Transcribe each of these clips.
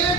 1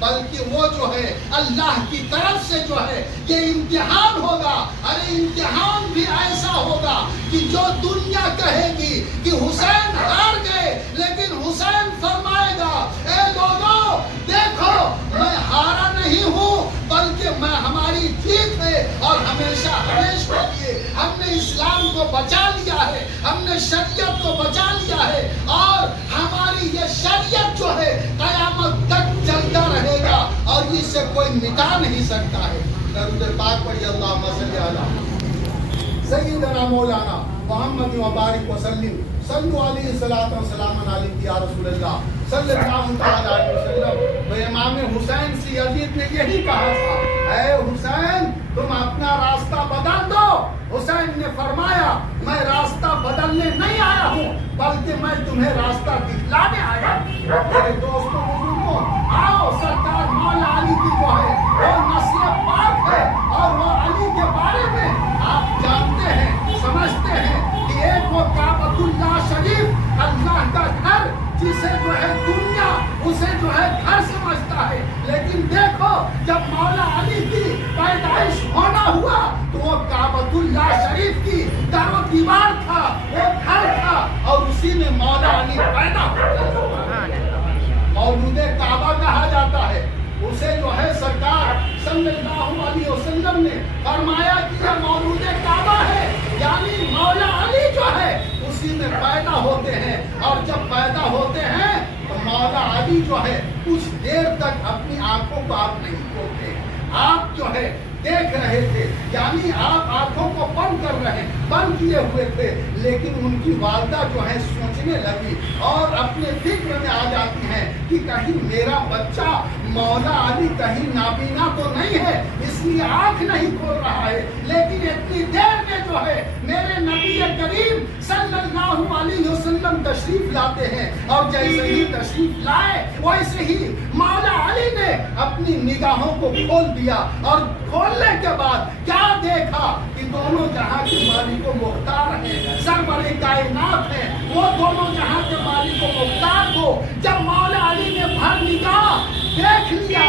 بلکہ وہ جو ہے اللہ کی طرف سے جو ہے یہ امتحان ہوگا. ارے امتحان بھی ایسا ہوگا کہ جو دنیا کہے گی کہ حسین ہار گئے، لیکن حسین فرمائے گا اے لوگوں دیکھو میں ہارا نہیں ہوں، بلکہ میں ہماری جیت ہے، اور ہمیشہ ہمیشہ کے لیے ہم نے اسلام کو بچا لیا ہے، ہم نے شریعت کو بچا لیا ہے، اور ہماری یہ شریعت جو ہے قیامت تک چلتا رہے گا، اور اسے کوئی مٹا نہیں سکتا ہے. درود پاک پڑھی اللہم صلی علی سیدنا مولانا محمد وبارک وسلم. صلو علیہ الصلوۃ والسلام علیک یا رسول اللہ صلی اللہ علیہ وسلم. تو امام حسین سے یزید نے یہی کہا تھا اے حسین تم اپنا راستہ بدل دو. حسین نے فرمایا میں راستہ بدلنے نہیں آیا ہوں، بلکہ میں تمہیں راستہ دکھلانے آیا ہوں. میرے دوستوں بزرگوں آؤ، سرکار مولا علی کی جو ہے وہ نسل پاک ہے، اور وہ علی کے بارے میں آپ جانتے ہیں، سمجھتے ہیں کہ ایک وہ کعبۃ اللہ شریف اللہ کا گھر جسے جو ہے دنیا اسے جو ہے گھر سمجھتا ہے، لیکن دیکھو جب مولا علی کی پیدائش ہونا ہوا تو وہ کعبۃ اللہ شریف کی در و دیوار تھا، وہ گھر تھا، اور اسی میں مولا علی پیدا ہوا. مولود کعبہ کہا جاتا ہے. اسے جو ہے سرکار صلی اللہ علیہ وسلم نے فرمایا کہ یہ مولود کعبہ ہے، یعنی مولا علی جو ہے اسی میں پیدا ہوتے ہیں. اور جب پیدا ہوتے ہیں تو مولا علی جو ہے کچھ دیر تک اپنی آنکھوں کو آپ نہیں کھولتے، آپ جو ہے دیکھ رہے تھے، یعنی آپ آنکھوں کو بند کیے ہوئے تھے. لیکن ان کی والدہ جو ہے سوچنے لگی اور اپنے فکر میں آ جاتی ہیں کہ کہیں میرا بچہ مولا علی کہیں نابینا تو نہیں ہے، اس لیے آنکھ نہیں کھول رہا ہے. لیکن اتنی دیر میں جو ہے میرے نبی کریم صلی اللہ علیہ وسلم تشریف لاتے ہیں، اور جیسے ہی تشریف لائے ویسے ہی مولا علی نے اپنی نگاہوں کو کھول دیا، اور کھولنے کے بعد کیا دیکھا کہ دونوں جہاں کے مالک و مختار ہیں، سرور کائنات ہیں، وہ دونوں جہاں کے مالک و مختار کو جب مولا علی نے بھر نگاہ دیکھ لیا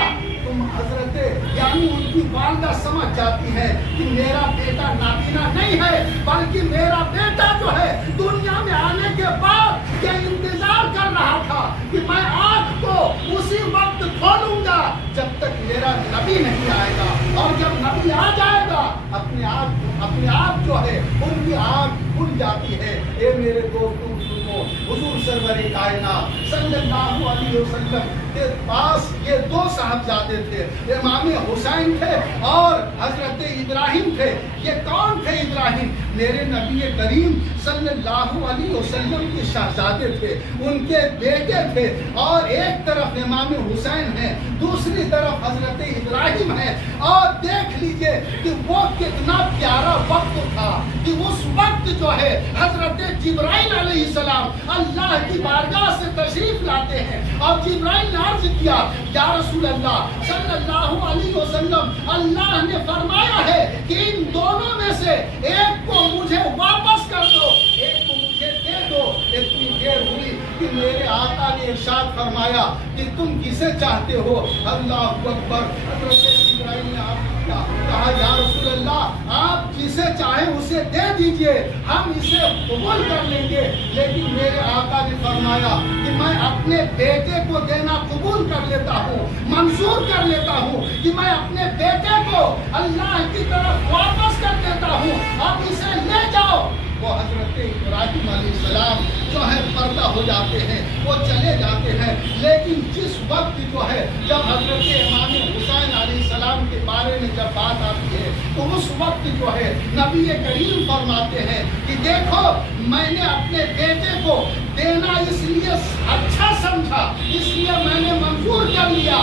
تو حضرت یعنی ان کی والدہ سمجھ جاتی ہے کہ میرا بیٹا نابینا نہیں ہے، بلکہ میرا بیٹا جو ہے دنیا میں آنے کے بعد یہ انتظار کر رہا تھا کہ میں آنکھ کو اسی وقت کھولوں گا جب تک میرا نبی نہیں آئے گا، اور جب نبی آ جائے گا اپنے آپ جو ہے ان کی آنکھ کھل جاتی ہے. اے میرے دوستوں حضور سرور کائنات صلی اللہ علیہ وسلم کے پاس یہ دو صاحبزادے تھے، امام حسین تھے اور حضرت ابراہیم تھے. یہ کون تھے ابراہیم؟ میرے نبی کریم صلی اللہ علیہ وسلم کے شہزادے تھے، ان کے بیٹے تھے. اور ایک طرف امام حسین ہیں، دوسری طرف حضرت ابراہیم ہیں. اور دیکھ لیجئے کہ وہ کتنا پیارا وقت تھا کہ اس وقت جو ہے حضرت جبرائیل علیہ السلام اللہ کی بارگاہ سے تشریف لاتے ہیں، اور جبرائیل نے عرض کیا یا رسول اللہ صلی اللہ علیہ وسلم اللہ نے فرمایا ہے کہ ان دونوں میں سے ایک کو مجھے واپس کر دو، ایک کو مجھے دے دو. اتنی دیر ہوئی کہ میرے آقا نے ارشاد فرمایا کہ تم کسے چاہتے ہو؟ اللہ اکبر. حضرت جبرائیل نے کہا یا رسول اللہ آپ جسے چاہیں اسے دے دیجئے، ہم اسے قبول کر لیں گے. لیکن میرے آقا نے فرمایا کہ میں اپنے بیٹے کو دینا قبول کر لیتا ہوں، منظور کر لیتا ہوں کہ میں اپنے بیٹے کو اللہ کی طرف واپس کر دیتا ہوں، اب اسے لے جاؤ. وہ حضرت ابراہیم علیہ السلام جو ہے پردہ ہو جاتے ہیں، وہ چلے جاتے ہیں. لیکن جس وقت جو ہے جب حضرت امام حسین علیہ السلام کے بارے میں جب بات آتی ہے تو اس وقت جو ہے نبی کریم فرماتے ہیں کہ دیکھو میں نے اپنے بیٹے کو دینا اس لیے اچھا سمجھا، اس لیے میں نے منظور کر لیا.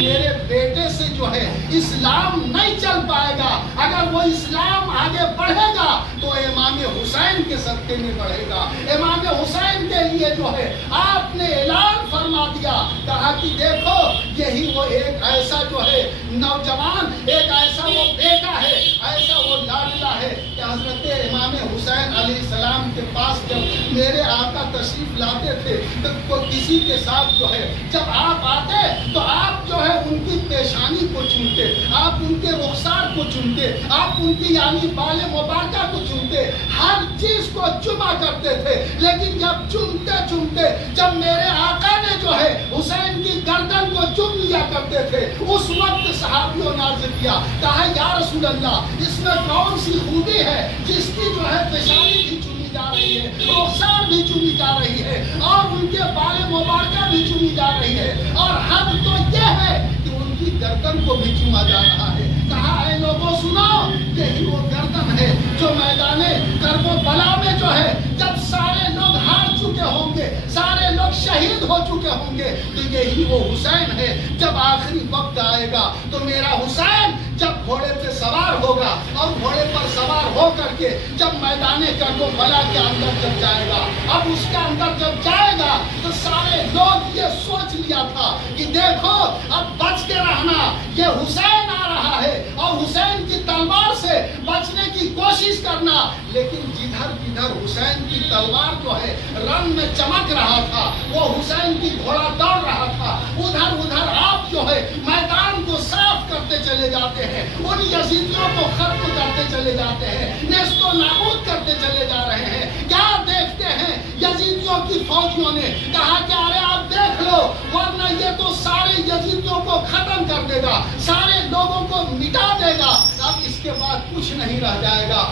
میرے بیٹے سے جو ہے اسلام نہیں چل پائے گا، اگر وہ اسلام آگے بڑھے گا تو امام حسین کے صدقے میں بڑھے گا. امام حسین کے لیے جو ہے آپ نے اعلان فرما دیا، کہا کہ دیکھو یہی وہ ایک ایسا جو ہے نوجوان، ایک ایسا وہ بیٹا ہے، ایسا وہ لاڈلا ہے کہ حضرت امام حسین علیہ السلام کے پاس جب میرے آقا تشریف لاتے تھے تو کسی کے ساتھ جو ہے جب آپ آتے تو آپ جو ہے ان پیشانی کو چومتے، آپ ان کے رخسار کو چومتے، آپ ان کی یعنی بال مبارکہ کو چومتے، ہر چیز کو چوما کرتے تھے. لیکن جب چومتے چومتے جب میرے آقا نے جو ہے حسین کی گردن کو چوم لیا کرتے تھے، اس وقت صحابیوں نے عرض کیا، کہا یا رسول اللہ اس میں کون سی خوبی ہے جس کی جو ہے پیشانی بھی چومی جا رہی ہے، رخسار بھی چومی جا رہی ہے، اور ان کے بال مبارکہ بھی چومی جا رہی ہے، اور حد تو یہ ہے کہ ان کی گردن کو بھی چوما جا رہا ہے. کہا اے لوگوں سنو، یہی وہ گردن ہے جو میدان کربلا میں جو ہے جب سارے لوگ ہار چکے ہوں گے، سارے لوگ شہید ہو چکے ہوں گے، تو یہی وہ حسین ہے. جب آخری وقت آئے گا تو میرا حسین جب گھوڑے پہ سوار ہوگا اور گھوڑے پر سوار ہو کر کے جب میدان کربلا کے اندر جب جائے گا، اب اس کے اندر جب جائے گا تو سارے لوگ یہ سوچ لیا تھا کہ دیکھو اب بچ کے رہنا، یہ حسین آ رہا ہے اور حسین کی تلوار سے بچنے کی کوشش کرنا. لیکن جدھر جدھر حسین کی تلوار جو ہے رنگ میں چمک رہا تھا، وہ حسین کی گھوڑا دوڑ رہا تھا، ادھر ادھر آپ جو ہے میدان کو صاف کرتے چلے جاتے ہیں، ان یزیدیوں کو ختم کرتے چلے جاتے ہیں، نیست و نابود کرتے چلے جا رہے ہیں. کیا دیکھتے ہیں یزیدیوں کی فوجیوں نے کہا کہ ارے آپ دیکھ لو، ورنہ یہ تو سارے یزیدیوں کو ختم کر دے گا، سارے لوگوں کو مٹا دے گا، اب اس کے بعد کچھ نہیں رہ جائے گا.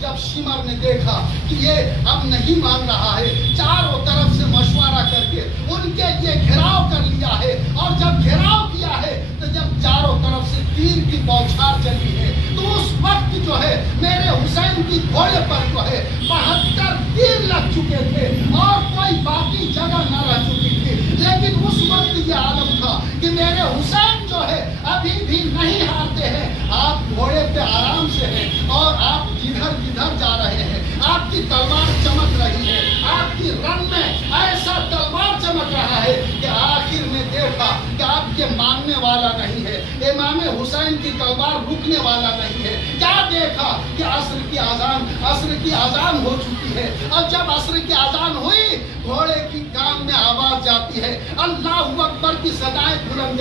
جب شمر نے دیکھا کہ یہ اب نہیں مان رہا ہے، چاروں طرف سے مشورہ کر کے ان کے لیے گھیراؤ کر لیا ہے، اور جب گھیراؤ کیا ہے تو جب چاروں طرف سے تیر کی بوچھار چلی ہے تو اس وقت جو ہے میرے حسین کی گھوڑے پر جو ہے 72 تیر لگ چکے تھے اور کوئی باقی جگہ نہ رہ چکی تھی. لیکن اس وقت یہ عالم تھا کہ میرے حسین جو ہے ابھی بھی نہیں ہارتے ہیں. آپ گھوڑے پہ آرام سے ہیں اور آپ جدھر جدھر جا رہے ہیں، آپ کی تلوار چمک رہی ہے، آپ کی رن میں ایسا تلوار چمک رہا ہے کہ آخر میں دیکھا کہ آپ کے ماننے والا نہیں ہے، امام حسین کی تلوار رکنے والا نہیں ہے. کیا دیکھا کہ عصر کی اذان ہو چکی ہے، اور جب عصر کی اذان ہوئی گھوڑے کی کان میں آواز جاتی ہے، اللہ اکبر کی صدائیں بلند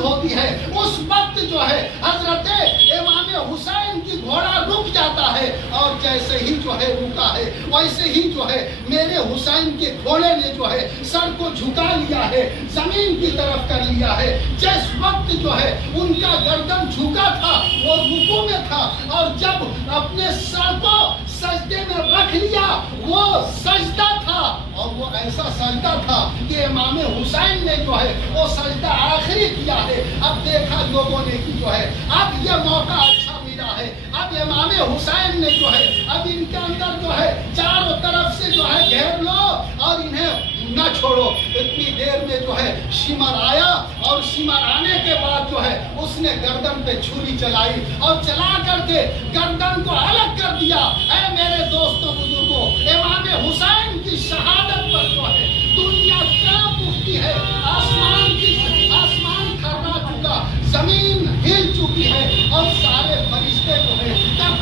ہوتی ہے. اس وقت جو ہے حضرت امام حسین کی گھوڑا رک جاتا ہے، اور جیسے ہی جو ہے رکا ہے ویسے ہی جو ہے میرے حسین کے گھوڑے نے جو ہے سر کو جھکا لیا ہے، زمین کی طرف کر لیا ہے. جس وقت جو ہے ان کا گردن جھکا تھا وہ رکوع میں تھا، اور جب اپنے سر کو سجدے میں رکھ لیا وہ سجدہ تھا، اور وہ ایسا سجدہ تھا کہ امام حسین نے جو ہے وہ سجدہ آخری کیا ہے. اب دیکھا لوگوں نے کہ جو ہے اب یہ موقع اچھا ملا ہے، اب امام حسین نے جو ہے اب ان کے اندر جو ہے چاروں طرف سے جو ہے گھیر لو اور انہیں نہ چھوڑو. اتنی دیر میں جو ہے شمر آیا، اور شمر آنے کے بعد جو ہے اس نے گردن پہ چھری چلائی اور چلا کر کے گردن کو الگ کر دیا. اے میرے دوستوں بزرگوں، امام حسین کی شہادت پر جو ہے دنیا کانپ اٹھتی ہے، آسمان تھرا چکا، زمین ہل چکی ہے، اور سارے فرشتے جو ہے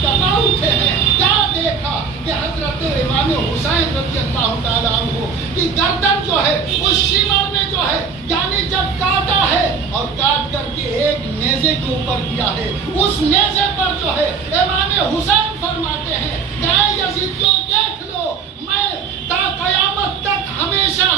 کپا اٹھے ہیں. کیا دیکھا کہ حضرت امام حسین رضی اللہ تعالیٰ عنہ کی گردن جو ہے اس شمر نے جو ہے یعنی جب کاٹا ہے اور کاٹ کر کے ایک نیزے کے اوپر کیا ہے، اس نیزے پر جو ہے امام حسین فرماتے ہیں کہ اے یزیدیوں دیکھ لو، میں تا قیامت تک ہمیشہ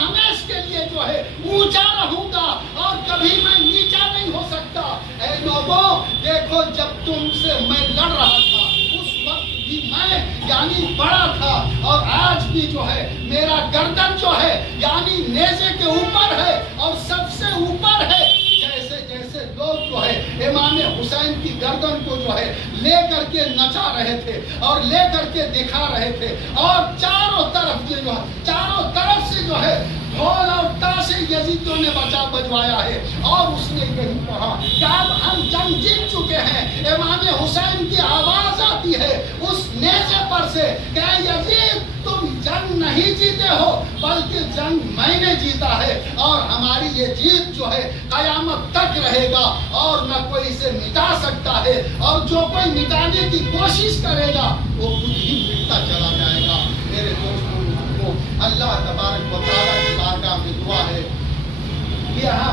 کے لیے جو ہے اونچا رہوں گا اور کبھی میں نیچا نہیں ہو سکتا. اے لوگوں دیکھو، جب تم سے میں لڑ رہا تھا اس وقت بھی میں یعنی بڑا تھا، اور آج بھی جو ہے میرا گردن جو ہے یعنی نیزے کے اوپر ہے اور سب سے اوپر ہے. جیسے جیسے لوگ جو ہے امام حسین کی گردن کو جو ہے لے کر کے نچا رہے تھے اور لے کر کے دکھا رہے تھے، اور چاروں طرف سے جو ہے ڈھول اور تاشے یزیدیوں نے بجوایا ہے. اور اس نے یہی کہا کہ اب ہم جنگ جیت چکے ہیں. امام حسین کی آواز آتی ہے اس نیزے پر سے کہ یزید تم جنگ نہیں جیتے ہو بلکہ جنگ میں نے جیتا ہے، اور ہماری یہ جیت جو ہے قیامت تک رہے گا اور نہ کوئی اسے مٹا سکتا ہے، اور جو کوئی مٹانے کی کوشش کرے گا وہ خود ہی مٹتا چلا جائے گا. میرے دوستوں کو اللہ تبارک و تعالیٰ کی بارگاہ میں دعا ہے کہ یہاں